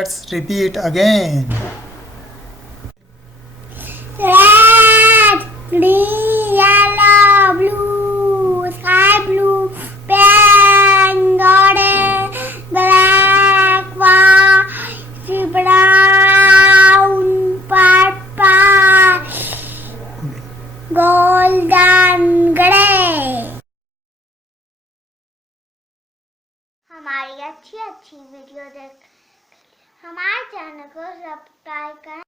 Let's repeat again. Red, green, yellow, blue, sky blue, pink, orange, black, white, brown, purple, golden, grey. हमारी अच्छी अच्छी video देख हमारे channel को subscribe करें।